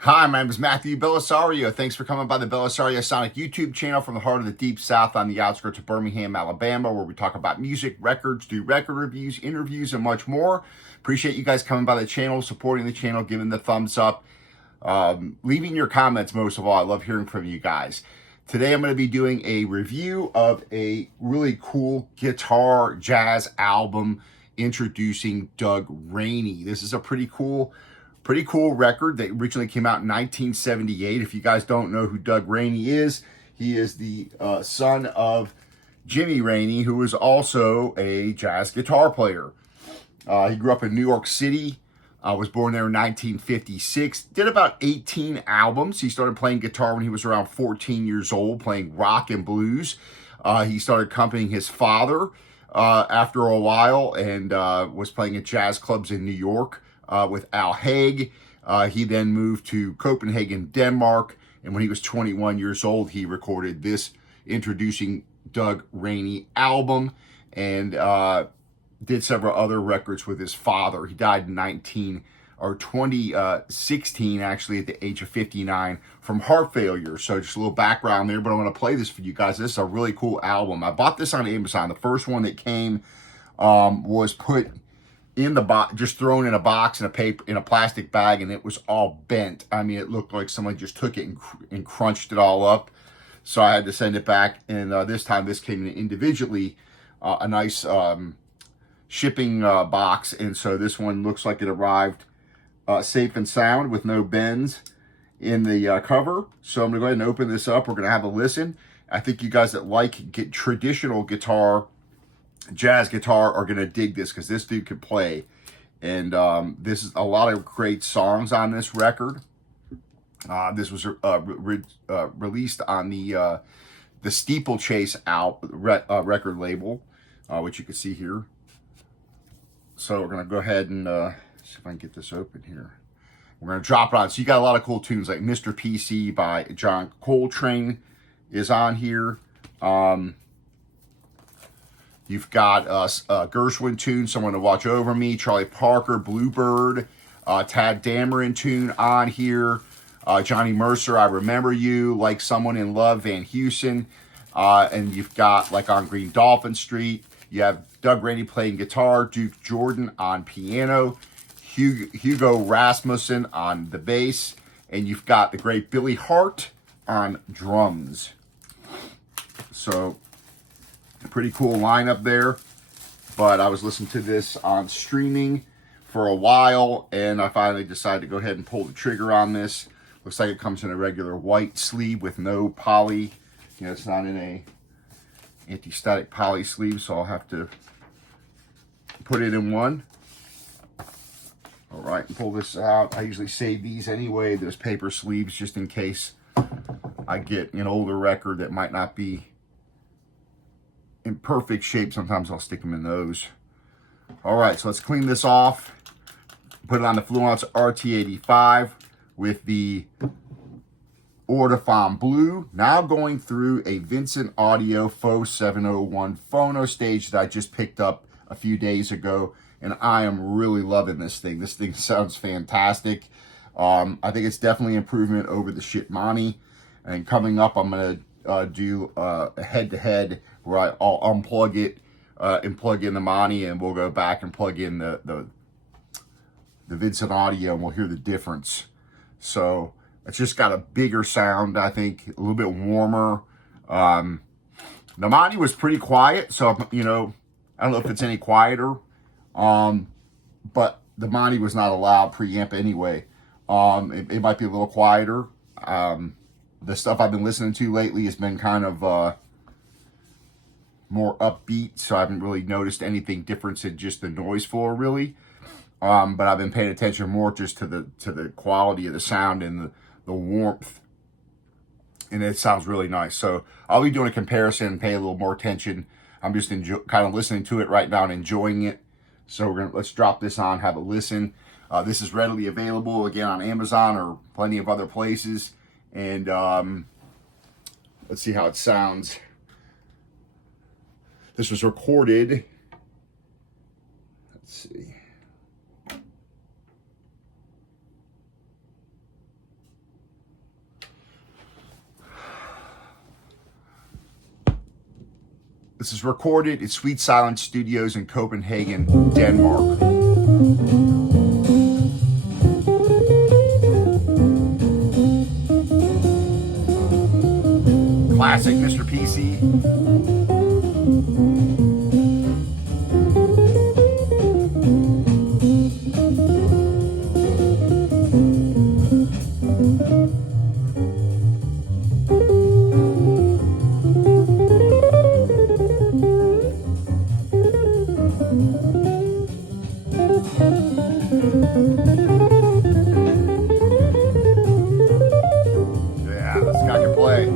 Hi, my name is Matthew Bellisario. Thanks for coming by the BellisarioSonic YouTube channel from the heart of the Deep South on the outskirts of Birmingham, Alabama, where we talk about music, records, do record reviews, interviews, and much more. Appreciate you guys coming by the channel, supporting the channel, giving the thumbs up, leaving your comments most of all. I love hearing from you guys. Today I'm going to be doing a review of a really cool guitar jazz album introducing Doug Raney. This is a pretty cool record that originally came out in 1978. If you guys don't know who Doug Raney is, he is the son of Jimmy Raney, who was also a jazz guitar player. He grew up in New York City, was born there in 1956, did about 18 albums. He started playing guitar when he was around 14 years old, playing rock and blues. He started accompanying his father after a while and was playing at jazz clubs in New York with Al Haig. He then moved to Copenhagen, Denmark, and when he was 21 years old, he recorded this introducing Doug Raney album and did several other records with his father. He died in 2016, actually, at the age of 59 from heart failure. So just a little background there, but I'm going to play this for you guys. This is a really cool album. I bought this on Amazon. The first one that came was put in the box, just thrown in a box in a plastic bag, and it was all bent. I mean, it looked like someone just took it and crunched it all up. So I had to send it back, and this time this came in individually, a nice shipping box, and so this one looks like it arrived safe and sound with no bends in the cover. So I'm gonna go ahead and open this up. We're gonna have a listen. I think you guys that like traditional guitar, jazz guitar, are gonna dig this because this dude can play, and this is a lot of great songs on this record. This was released on the Steeplechase record label, which you can see here. So we're gonna go ahead and see if I can get this open here. We're gonna drop it on. So you got a lot of cool tunes like Mr. PC by John Coltrane is on here. You've got Gershwin tune, Someone to Watch Over Me, Charlie Parker, Bluebird, Tad Dameron tune on here, Johnny Mercer, I Remember You, Like Someone in Love, Van Heusen, and you've got, like on Green Dolphin Street, you have Doug Raney playing guitar, Duke Jordan on piano, Hugo Rasmussen on the bass, and you've got the great Billy Hart on drums. So, pretty cool lineup there. But I was listening to this on streaming for a while, and I finally decided to go ahead and pull the trigger on this. Looks like it comes in a regular white sleeve with no poly. You know, it's not in a anti-static poly sleeve, so I'll have to put it in one. All right, and pull this out. I usually save these anyway, those paper sleeves, just in case I get an older record that might not be in perfect shape. Sometimes I'll stick them in those. All right, so let's clean this off. Put it on the Fluence RT85 with the Ortofon Blue. Now going through a Vincent Audio Faux 701 phono stage that I just picked up a few days ago, and I am really loving this thing. This thing sounds fantastic. I think it's definitely improvement over the Schertzinger. And coming up, I'm going to do a head-to-head where I'll unplug it and plug in the Monty, and we'll go back and plug in the Vincent Audio, and we'll hear the difference. So it's just got a bigger sound, I think, a little bit warmer. The Monty was pretty quiet, so, you know, I don't know if it's any quieter, but the Monty was not a loud preamp anyway. It might be a little quieter. The stuff I've been listening to lately has been kind of more upbeat, so I haven't really noticed anything different in just the noise floor, really. But I've been paying attention more just to the quality of the sound and the warmth, and it sounds really nice. So I'll be doing a comparison and pay a little more attention. I'm just kind of listening to it right now and enjoying it. So let's drop this on, have a listen. This is readily available again on Amazon or plenty of other places. And let's see how it sounds. This was recorded. Let's see. This is recorded at Sweet Silence Studios in Copenhagen, Denmark. Classic Mr. PC. Yeah, this guy can play.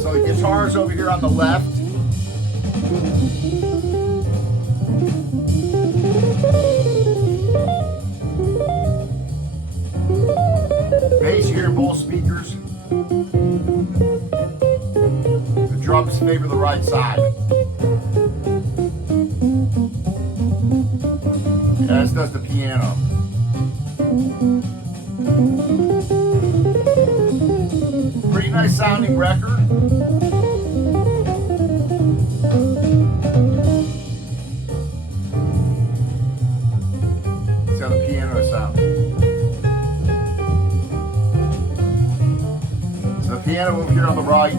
So the guitar's over here on the left. Bass here in both speakers. The drums favor the right side. As does the piano. Pretty nice sounding record. See how the piano sounds. So the piano over here on the right.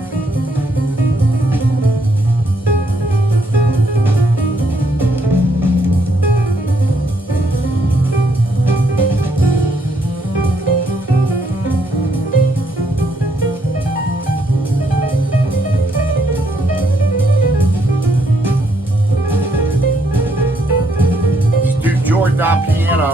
Down piano.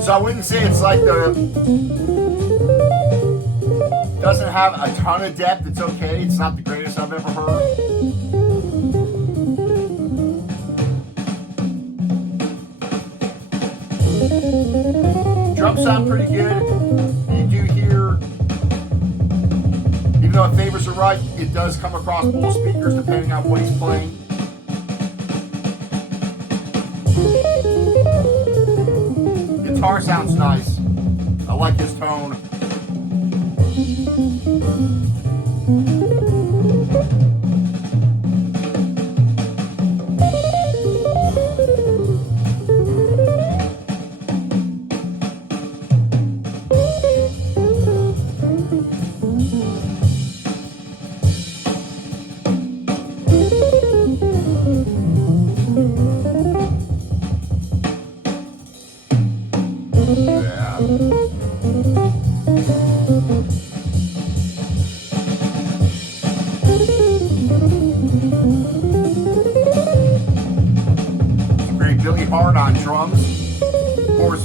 So I wouldn't say it's like doesn't have a ton of depth. It's okay. It's not the greatest I've ever heard. Drums sound pretty good. You do hear, even though it favors the right, it does come across both speakers depending on what he's playing. Guitar sounds nice. I like his tone. Billy Hart on drums. Of course,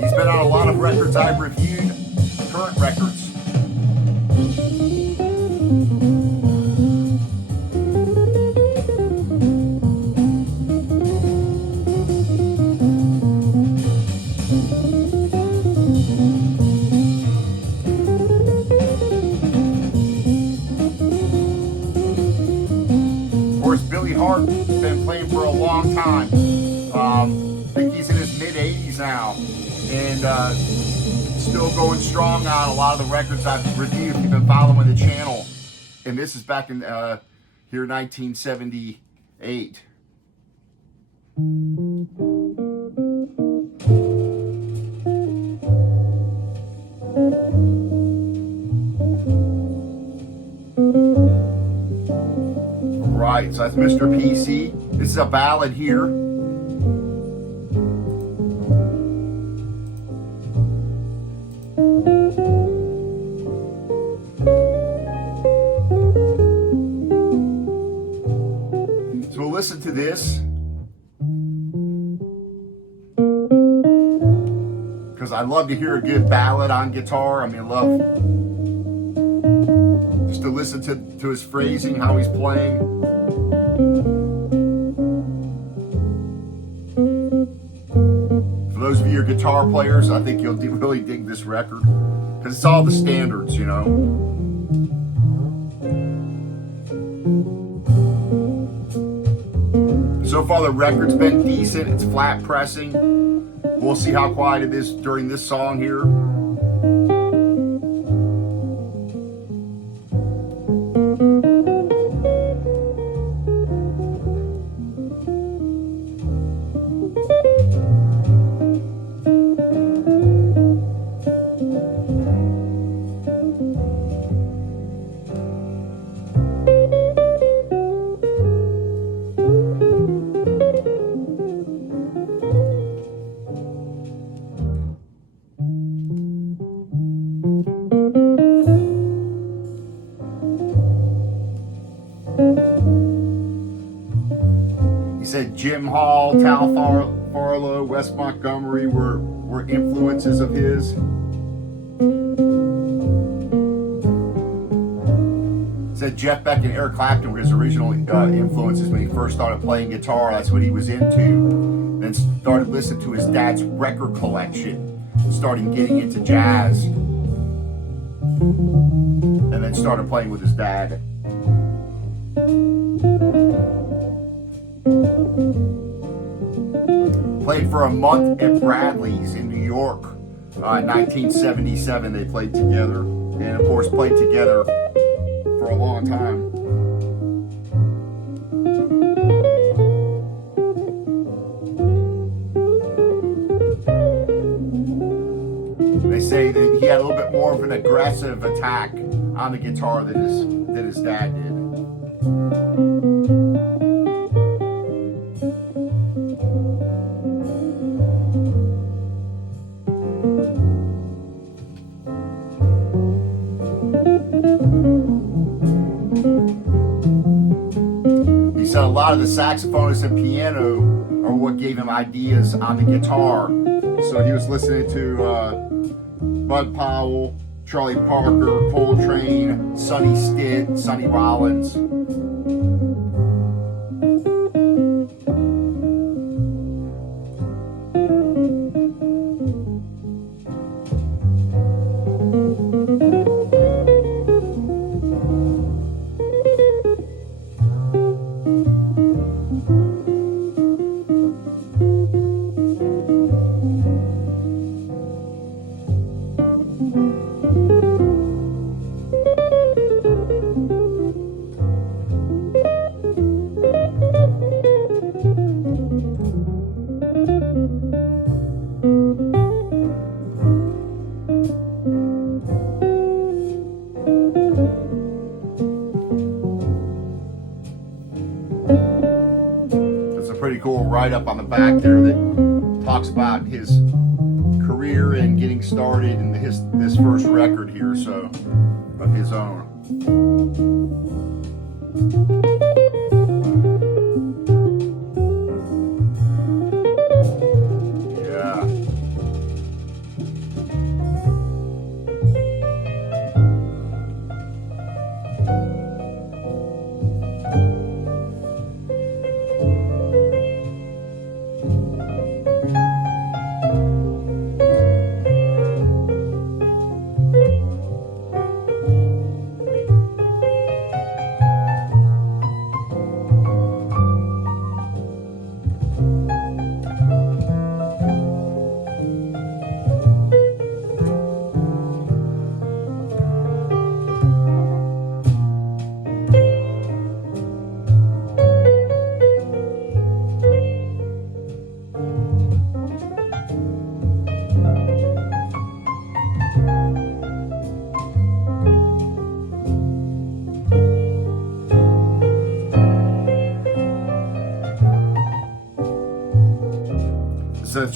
he's been on a lot of records I've reviewed, current records. Of course, Billy Hart has been playing for a long time. I think he's in his mid-80s now, and still going strong on a lot of the records I've reviewed. If you've been following the channel, and this is back in here 1978. Right, so that's Mr. PC. This is a ballad here. So we'll listen to this, because I love to hear a good ballad on guitar. I mean, I love just to listen to his phrasing, how he's playing. For those of you who are guitar players, I think you'll really dig this record, because it's all the standards, you know. So far the record's been decent. It's flat pressing. We'll see how quiet it is during this song here. Said Jim Hall, Tal Farlow, Wes Montgomery were influences of his. Said Jeff Beck and Eric Clapton were his original influences when he first started playing guitar. That's what he was into. Then started listening to his dad's record collection, starting getting into jazz, and then started playing with his dad. Played for a month at Bradley's in New York. In 1977 they played together, and of course played together for a long time. They say that he had a little bit more of an aggressive attack on the guitar than his dad did. A lot of the saxophonists and piano are what gave him ideas on the guitar. So he was listening to Bud Powell, Charlie Parker, Coltrane, Sonny Stitt, Sonny Rollins. Pretty cool write-up on the back there that talks about his career and getting started in this first record here, so of his own.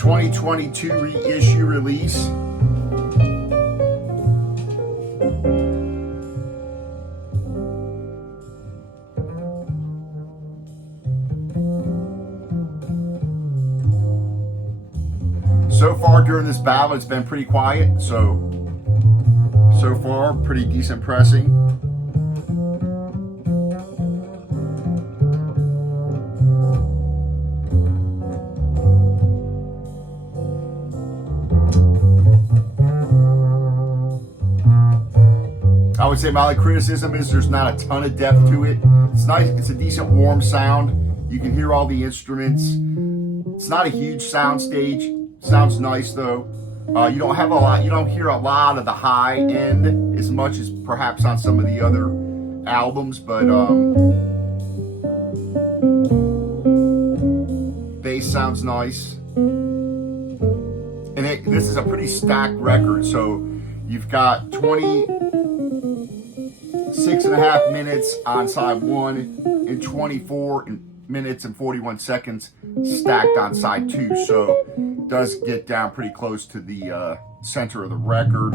2022 reissue release. So far during this battle, it's been pretty quiet. So far, pretty decent pressing. I would say my only criticism is there's not a ton of depth to it. It's nice. It's a decent warm sound. You can hear all the instruments. It's not a huge sound stage. Sounds nice though. You don't have a lot. You don't hear a lot of the high end as much as perhaps on some of the other albums, but bass sounds nice. And this is a pretty stacked record. So you've got 26.5 minutes on side 1 and 24 minutes and 41 seconds stacked on side 2. So it does get down pretty close to the center of the record.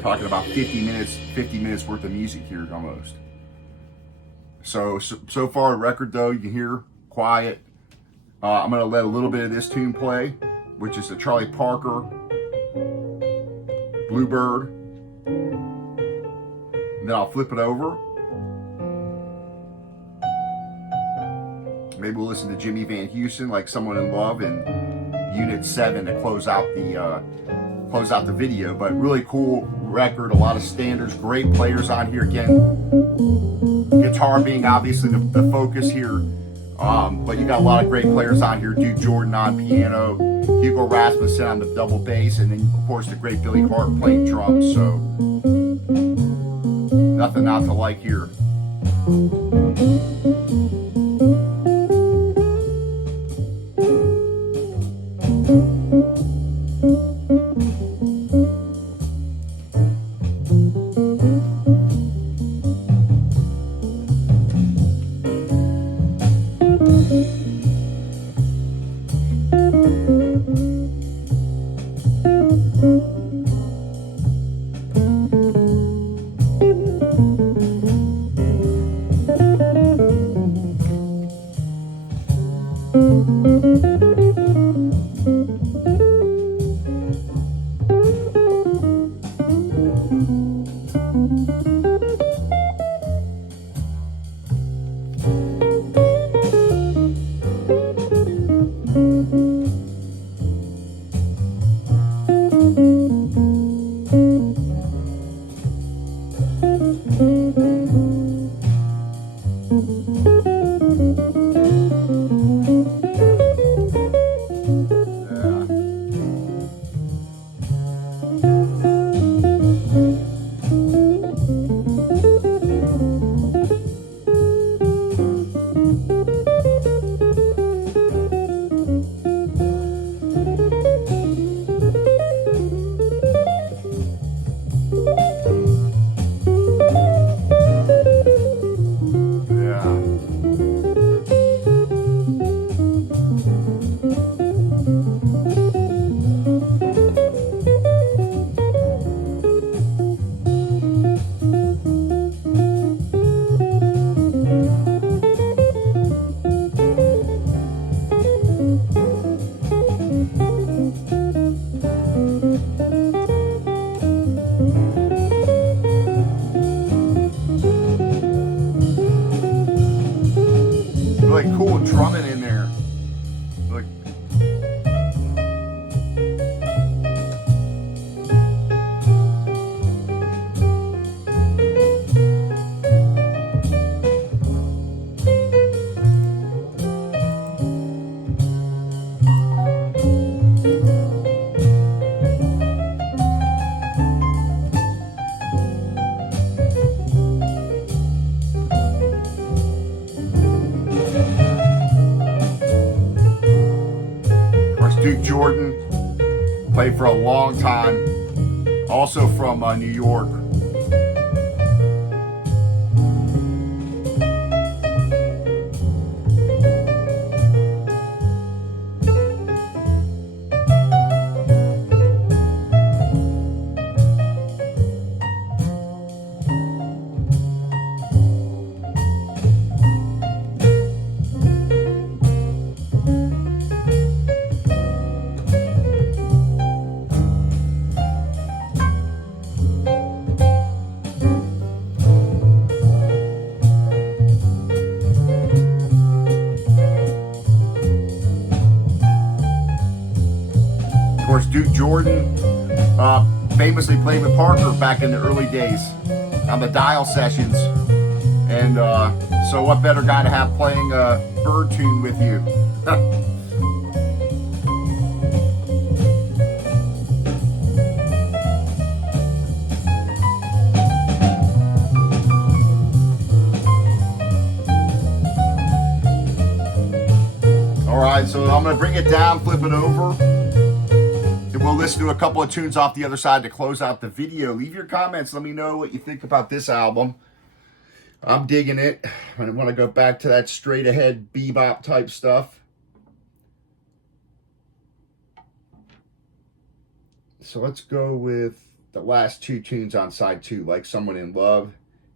Talking about 50 minutes worth of music here almost. So far the record though, you can hear quiet. I'm gonna let a little bit of this tune play, which is the Charlie Parker Bluebird. And then I'll flip it over. Maybe we'll listen to Jimmy Van Heusen, like Someone in Love, and Unit 7 to close out the video. But really cool record, a lot of standards, great players on here. Again, guitar being obviously the focus here. But you got a lot of great players on here. Duke Jordan on piano, Hugo Rasmussen on the double bass, and then of course the great Billy Hart playing drums. So nothing not to like here. Really cool drumming in there. Look. Duke Jordan played for a long time, also from New York. course, Duke Jordan famously played with Parker back in the early days on the Dial sessions. And so what better guy to have playing a Bird tune with you? Alright, so I'm going to bring it down, flip it over, and we'll listen to a couple of tunes off the other side to close out the video. Leave your comments, let me know what you think about this album. I'm digging it. I want to go back to that straight ahead bebop type stuff. So let's go with the last two tunes on side 2, Like Someone in Love,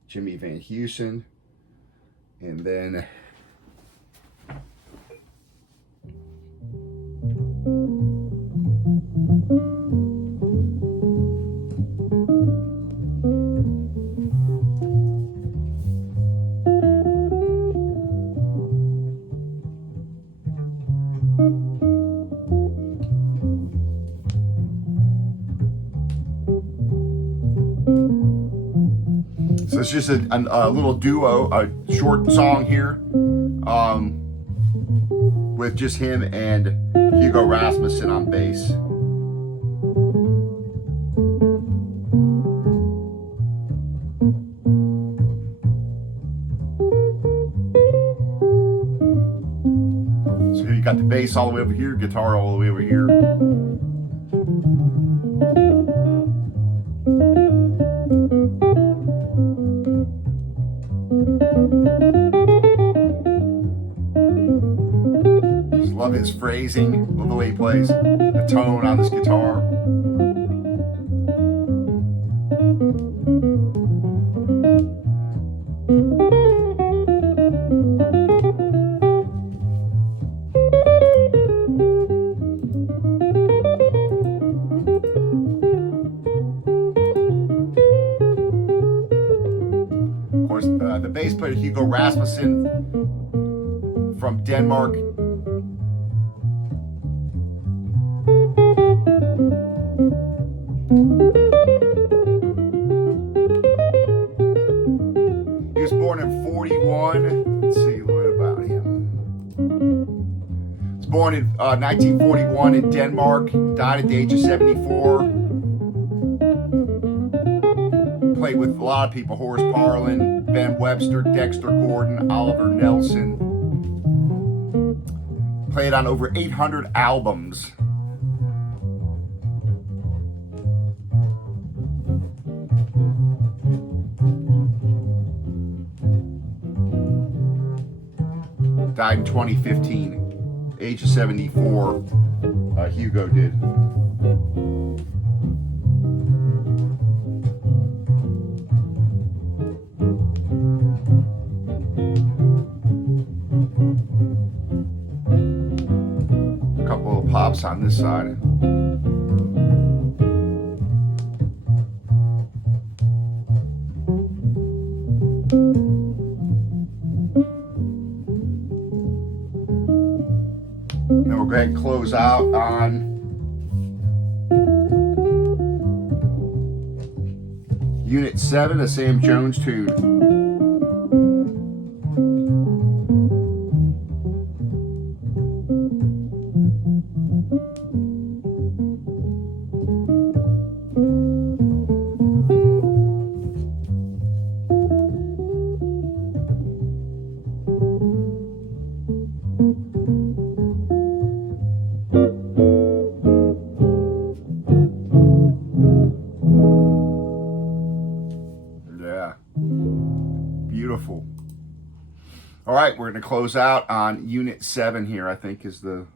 Jimmy Van Heusen, and then so it's just a little duo, a short song here, with just him and Hugo Rasmussen on bass. So here you got the bass all the way over here, guitar all the way over here. Love his phrasing, love the way he plays, the tone on this guitar. Of course, the bass player Hugo Rasmussen from Denmark. He was born in 41. Let's see a little about him. He was born in 1941 in Denmark. Died at the age of 74. Played with a lot of people: Horace Parlan, Ben Webster, Dexter Gordon, Oliver Nelson. Played on over 800 albums. Died in 2015, age of 74. Hugo did. A couple of pops on this side. Then we'll go ahead and close out on Unit 7, a Sam Jones tune. Beautiful. All right, we're going to close out on Unit 7 here, I think is the...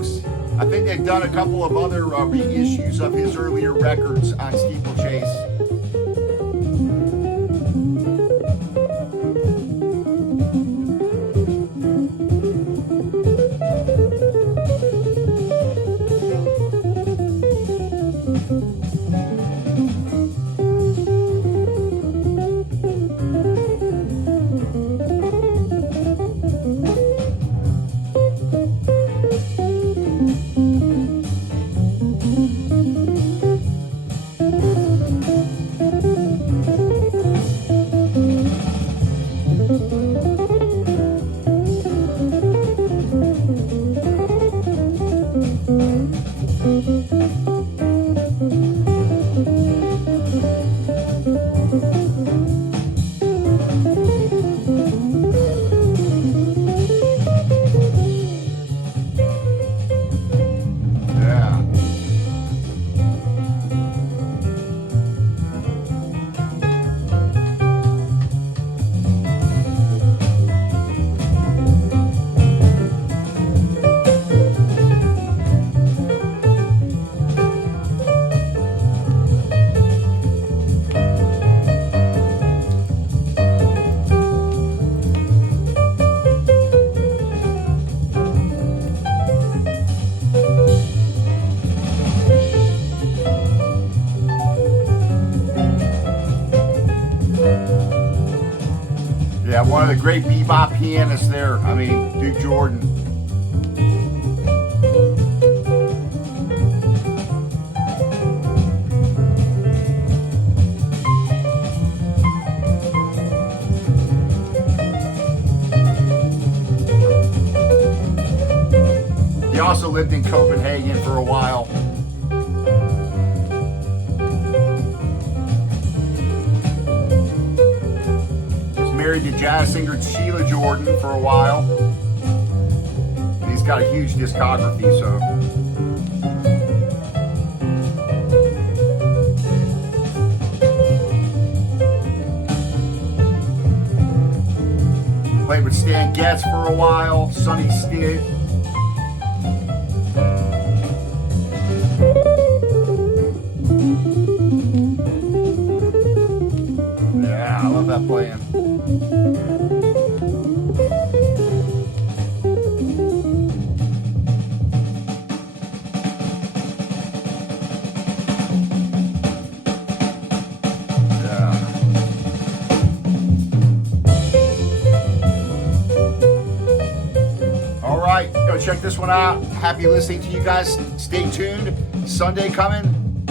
folks. I think they've done a couple of other reissues of his earlier records on Steeplechase. Yeah, one of the great Be-Bop pianists there. I mean, Duke Jordan. He also lived in Copenhagen for a while. Married to jazz singer Sheila Jordan for a while. He's got a huge discography, so. Played with Stan Getz for a while, Sonny Stitt. Yeah, I love that playing. Go check this one out. Happy listening to you guys. Stay tuned. Sunday coming.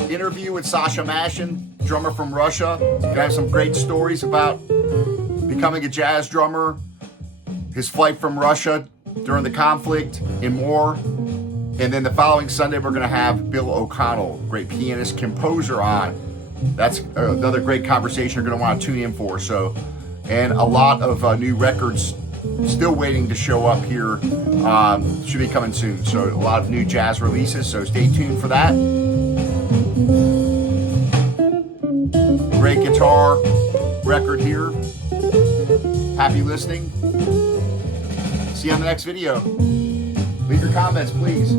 Interview with Sasha Mashin, drummer from Russia. Gonna have some great stories about becoming a jazz drummer, his flight from Russia during the conflict, and more. And then the following Sunday, we're gonna have Bill O'Connell, great pianist, composer, on. That's another great conversation you're gonna want to tune in for. So, and a lot of new records still waiting to show up here. Should be coming soon. So a lot of new jazz releases. So stay tuned for that. Great guitar record here. Happy listening. See you on the next video. Leave your comments, please.